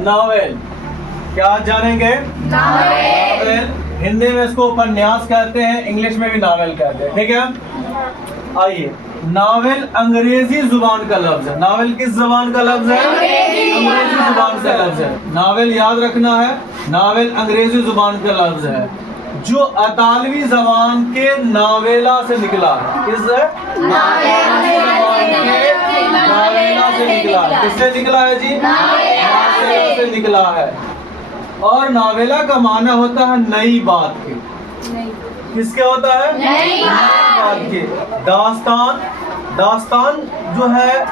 Novel. क्या जानेंगे? Novel. Hindi में इसको उपन्यास कहते हैं, इंग्लिश में भी नावेल कहते हैं, ठीक है। आइए, नावेल अंग्रेजी जुबान का लफ्ज है। नावेल किस जुबान का लफ्ज है? अंग्रेजी जुबान का लफ्ज है। नावेल याद रखना है, नावेल अंग्रेजी जुबान का लफ्ज है जो अतालवी जबान के नावेला से निकला है। किस से? नावेला से निकला है। किससे निकला है जी? नावेला से निकला है। और नावेला का माना होता है नई बात के। किसके होता है? नई बात के। दास्तान जो है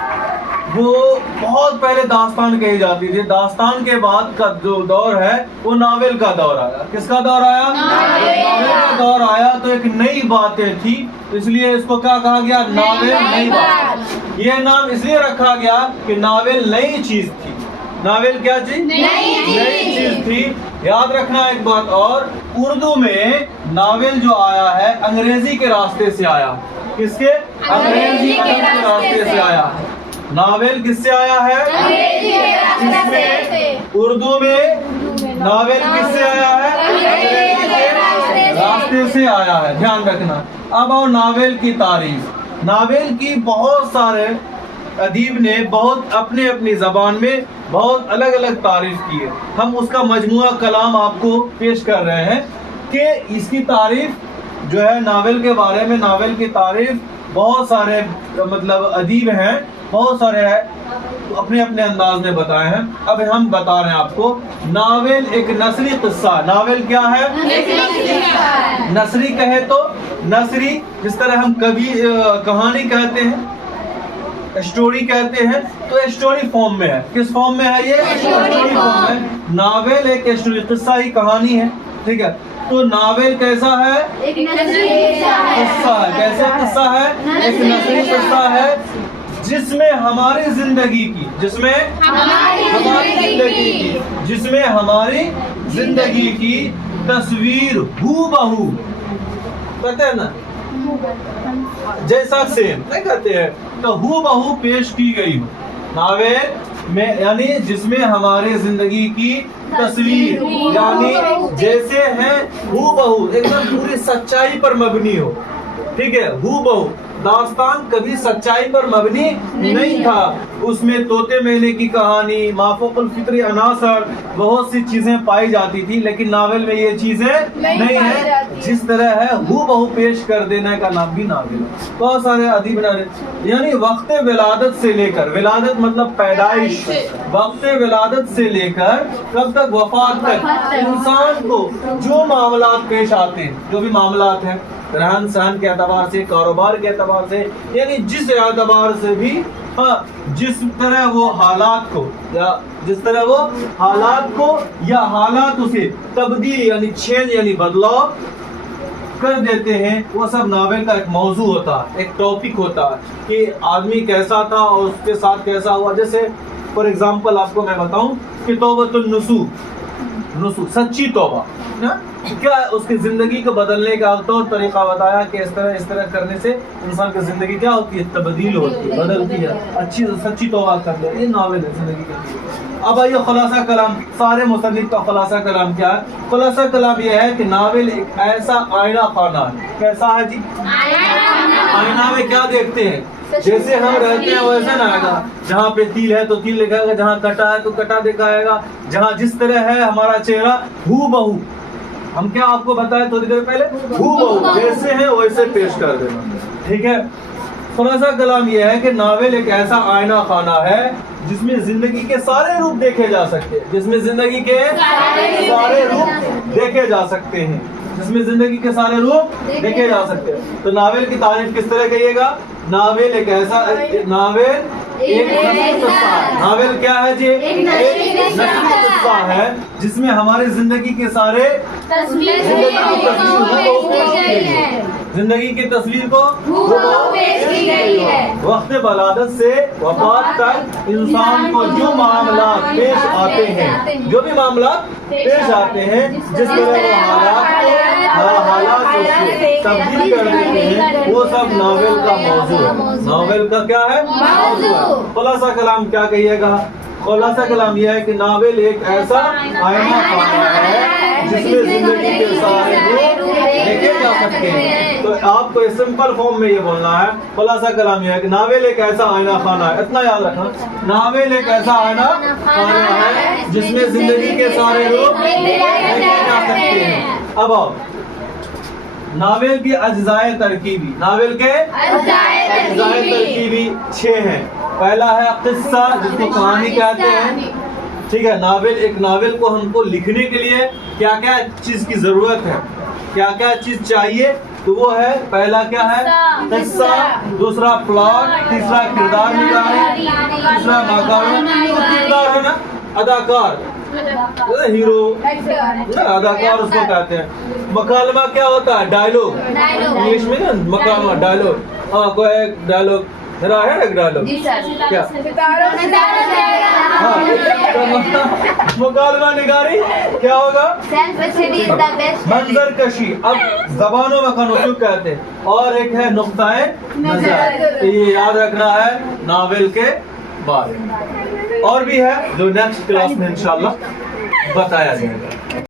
वो बहुत पहले दास्तान कही जाती थी। दास्तान के बाद का जो दौर है वो नावेल का दौर आया। किसका दौर आया? नावेल का दौर आया। तो एक नई बातें थी, इसलिए इसको क्या कहा गया? नावेल, नई बात। ये नाम इसलिए रखा गया कि नावेल नई चीज थी। नावेल क्या चीज? नई चीज थी। याद रखना एक बात और, उर्दू में नावेल जो आया है अंग्रेजी के रास्ते से आया। किसके? अंग्रेजी के रास्ते से आया। नावेल किससे आया है? अंग्रेजी के उर्दू में नावेल किससे आया है? अंग्रेजी के रास्ते से आया है। ध्यान रखना। अब आओ नावेल की तारीफ। नावेल की बहुत सारे अदीब ने बहुत अपने अपनी जबान में बहुत अलग अलग तारीफ की है। हम उसका मजमुआ कलाम आपको पेश कर रहे हैं कि इसकी तारीफ जो है नावेल के बारे में, नावेल की तारीफ बहुत सारे मतलब अदीब हैं, बहुत सारे अपने अपने अंदाज में बताए हैं। अब हम बता रहे हैं आपको, नावेल एक नसरी किस्सा। नावेल क्या है? नसरी कहे तो नसरी, जिस तरह हम कभी कहानी कहते हैं, स्टोरी कहते हैं, तो स्टोरी फॉर्म में है। किस फॉर्म में है ये? स्टोरी फॉर्म में। नावेल एक स्टोरी किस्सा ही कहानी है, ठीक है। तो नावेल कैसा है? एक नसरी किस्सा है। कैसा किस्सा है? एक नसरी किस्सा है जिसमें हमारी जिंदगी की, जिसमें हमारी जिंदगी की तस्वीर हूबहू, कहते हैं ना जैसा सेम नहीं कहते हैं, तो हूबहू पेश की गई हो। नावेल में यानी जिसमें हमारी जिंदगी की तस्वीर यानी जैसे है हूबहू, एकदम पूरी सच्चाई पर मबनी हो, ठीक है। हूबहू दास्तान कभी सच्चाई पर मबनी नहीं था। उसमें तोते मैने की कहानी, माफूकुल फित्री अनासर, बहुत सी चीजें पाई जाती थी, लेकिन नावल में ये चीजें नहीं है। जिस तरह है हूबहू पेश कर देने का नाम भी नावल। बहुत सारे अदीब यानी वक्त विलादत से लेकर, विलादत मतलब पैदाइश, वक्त विलादत से लेकर कब तक? वफात तक इंसान को जो मामलात पेश आते हैं, जो भी मामलात हैं रहन सहन के एतबार से, कारोबार के एतबार से, यानी जिस एतबार से भी, जिस तरह वो हालात को या जिस तरह वो हालात को या हालात उसे तब्दील यानी चेंज यानी बदलाव कर देते हैं, वो सब नावेल का एक मौजू होता है, एक टॉपिक होता है कि आदमी कैसा था और उसके साथ कैसा हुआ। जैसे फॉर एग्जाम्पल आपको मैं बताऊं कि तौबतुन नुसूह, सच्ची तौबा ना, क्या उसकी जिंदगी को बदलने का तौर तरीका बताया कि इस तरह करने से इंसान की जिंदगी क्या होती है? तब्दील होती है, बदलती है, अच्छी सच्ची तौबा कर ले। ये नावेल है जिंदगी का। अब आइए खुलासा कलाम, सारे मुसन्निफ का खुलासा कलाम क्या है? खुलासा कलाम ये है कि नावेल एक ऐसा आईना खाना है। कैसा है जी? आईना में क्या देखते हैं? जैसे हम रहते हैं वैसे ना आएगा। जहाँ पे तिल है तो तिल दिखाएगा, जहाँ कटा है तो कटा दिखाएगा, जहाँ जिस तरह है हमारा चेहरा हूबहू, हम क्या आपको बताए थोड़ी देर पहले, हूबहू जैसे है वैसे पेश कर देना, ठीक है। खुलासा कलाम यह है कि नावेल एक ऐसा आईना खाना है जिसमें जिंदगी के सारे रूप देखे जा सकते हैं, जिसमें जिंदगी के सारे रूप देखे जा सकते हैं, जिसमें जिंदगी के सारे रूप देखे जा सकते हैं। तो नावेल की तारीफ किस तरह कहिएगा? नावेल एक ऐसा, नावेल एक नसरी किस्सा है। नावेल क्या है जी? एक नसरी किस्सा है जिसमें हमारी जिंदगी के सारे जिंदगी की तस्वीर को वक्त बलादत से वफात तक इंसान को जो मामला पेश आते हैं, जो भी मामला पेश आते हैं, जिस तरह वो हालात तब्दील कर देते हैं, वो सब नावेल का मौजू है। नावेल का क्या है? मौजू है। खुलासा कलाम क्या कहिएगा? خلاصہ کلام یہ ہے کہ ناول ایک ایسا آئینہ خانہ ہے جس میں زندگی کے سارے روپ دیکھے جا سکتے ہیں. تو آپ کو سمپل فارم میں یہ بولنا ہے. خلاصہ کلام یہ ہے کہ ناول ایک ایسا آئینہ خانہ ہے, اتنا یاد رکھنا, ناول ایک ایسا آئینہ خانہ ہے جس میں زندگی کے سارے روپ دیکھے جا سکتے ہیں. اب آؤ, ناول کی اجزائے ترکیبی, ناول کے اجزائے ترکیبی 6 ہیں. پہلا ہے قصہ, جس کو کہانی کہتے ہیں. ٹھیک ہے, ناول, ایک ناول کو ہم کو لکھنے کے لیے کیا کیا چیز کی ضرورت ہے, کیا کیا چیز چاہیے, تو وہ ہے پہلا کیا ہے قصہ, دوسرا پلاٹ, تیسرا کردار نگاری, تیسرا مکالمہ, کردار ہے نا اداکار, ہیرو اداکار اس کو کہتے ہیں. مکالمہ کیا ہوتا ہے ڈائلوگ, انگلش میں نا مکالمہ ڈائلوگ. ہاں کوئی ایک ڈائلوگ میرا ہے ایک ڈائلوگ کیا, مکالمہ نگاری کیا ہوگا منظر کشی. اب زبانوں میں کنوسو کہتے ہیں. اور ایک ہے نقطۂ نظر, یہ یاد رکھنا ہے ناول کے بارے میں. اور بھی ہے جو نیکسٹ کلاس میں انشاءاللہ بتایا جائے گا.